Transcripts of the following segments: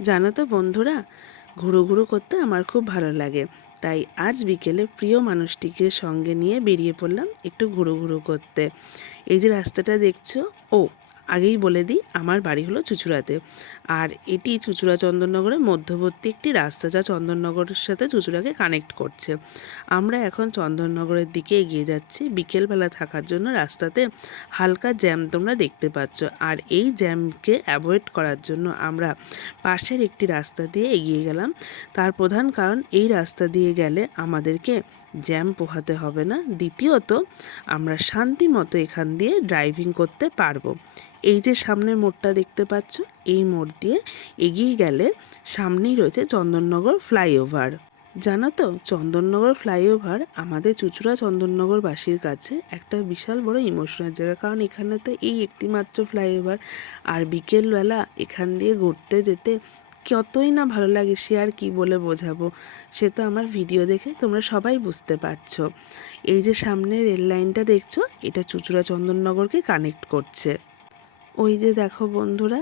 জানো তো বন্ধুরা, ঘুরু করতে আমার খুব ভালো লাগে। তাই আজ বিকেলে প্রিয় মানুষটিকে সঙ্গে নিয়ে বেরিয়ে পড়লাম একটু ঘুরু করতে। এই যে রাস্তাটা দেখছো, ও আগেই বলে দিই, আমার বাড়ি হলো চুঁচুড়াতে। আর এটি চুঁচুড়া চন্দননগরের মধ্যবর্তী একটি রাস্তা, যা চন্দননগরের সাথে চুঁচুড়াকে কানেক্ট করছে। আমরা এখন চন্দননগরের দিকে এগিয়ে যাচ্ছি। বিকেলবেলা থাকার জন্য রাস্তাতে হালকা জ্যাম তোমরা দেখতে পাচ্ছ। আর এই জ্যামকে অ্যাভয়েড করার জন্য আমরা পাশের একটি রাস্তা দিয়ে এগিয়ে গেলাম। তার প্রধান কারণ, এই রাস্তা দিয়ে গেলে আমাদেরকে জ্যাম পোহাতে হবে না। দ্বিতীয়ত, আমরা শান্তি মতো এখান দিয়ে ড্রাইভিং করতে পারবো। এই যে সামনে মোড়টা দেখতে পাচ্ছ, এই মোড় দিয়ে এগিয়ে গেলে সামনেই রয়েছে চন্দননগর ফ্লাইওভার। জানো তো, চন্দননগর ফ্লাইওভার আমাদের চুঁচুড়া চন্দননগরবাসীর কাছে একটা বিশাল বড় ইমোশনাল জায়গা। কারণ এখানে তো এই একটিমাত্র ফ্লাইওভার। আর বিকেলবেলা এখান দিয়ে ঘুরতে যেতে কতই না ভালো লাগে, সে আর কি বলে বোঝাবো। সে তো আমার ভিডিও দেখে তোমরা সবাই বুঝতে পারছো। এই যে সামনে রেল লাইনটা দেখছো, এটা চুঁচুড়া চন্দননগরকে কানেক্ট করছে। ওই যে দেখো বন্ধুরা,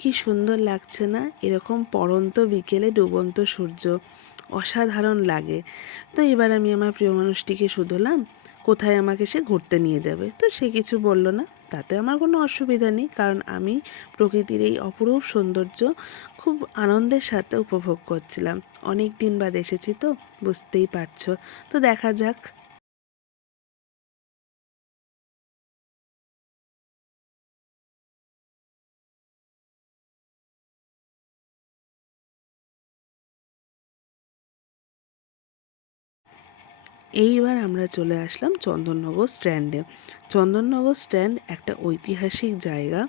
কি সুন্দর লাগছে না এরকম পড়ন্ত বিকেলে ডুবন্ত সূর্য? অসাধারণ লাগে। তো এবার আমি আমার প্রিয় মানুষটিকে শুধলাম কোথায় আমাকে সে ঘুরতে নিয়ে যাবে। তো সে কিছু বলল না, তাতে আমার কোনো অসুবিধা নেই, কারণ আমি প্রকৃতির এই অপরূপ সৌন্দর্য খুব আনন্দের সাথে উপভোগ করছিলাম। অনেক দিন বাদ এসেছি তো, বুঝতেই পারছো। তো দেখা যাক। এইবার আমরা চলে আসলাম চন্দননগর স্ট্যান্ডে। চন্দননগর স্ট্যান্ড একটা ঐতিহাসিক জায়গা,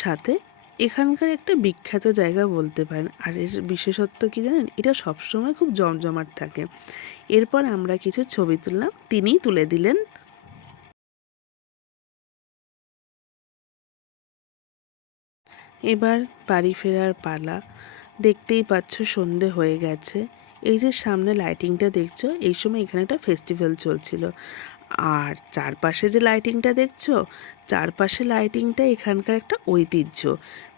সাথে এখানকার একটা বিখ্যাত জায়গা বলতে পারেন। আর এর বিশেষত্ব কী জানেন, এটা সবসময় খুব জমজমাট থাকে। এরপর আমরা কিছু ছবি তুললাম, তিনিই তুলে দিলেন। এবার বাড়ি ফেরার পালা। দেখতেই পাচ্ছ সন্ধে হয়ে গেছে। এই যে সামনে লাইটিংটা দেখছো, এই সময় এখানে একটা ফেস্টিভ্যাল চলছিল। আর চারপাশে যে লাইটিংটা দেখছো, চারপাশে লাইটিংটা এখানকার একটা ঐতিহ্য।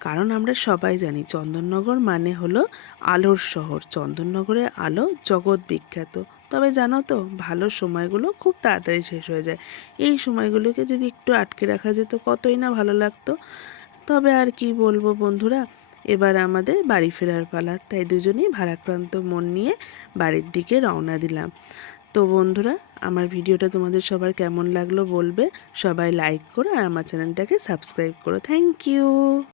কারণ আমরা সবাই জানি চন্দননগর মানে হলো আলোর শহর। চন্দননগরের আলো জগৎ বিখ্যাত। তবে জানো তো, ভালো সময়গুলো খুব তাড়াতাড়ি শেষ হয়ে যায়। এই সময়গুলোকে যদি একটু আটকে রাখা যেত, কতই না ভালো লাগতো। তবে আর কি বলবো বন্ধুরা, এবার আমাদের বাড়ি ফেরার পালা। তাই দুজনেই ভারাক্রান্ত মন নিয়ে বাড়ির দিকে রওনা দিলাম। তো বন্ধুরা, আমার ভিডিওটা তোমাদের সবার কেমন লাগলো বলবে। সবাই লাইক করো আর আমার চ্যানেলটাকে সাবস্ক্রাইব করো। Thank you.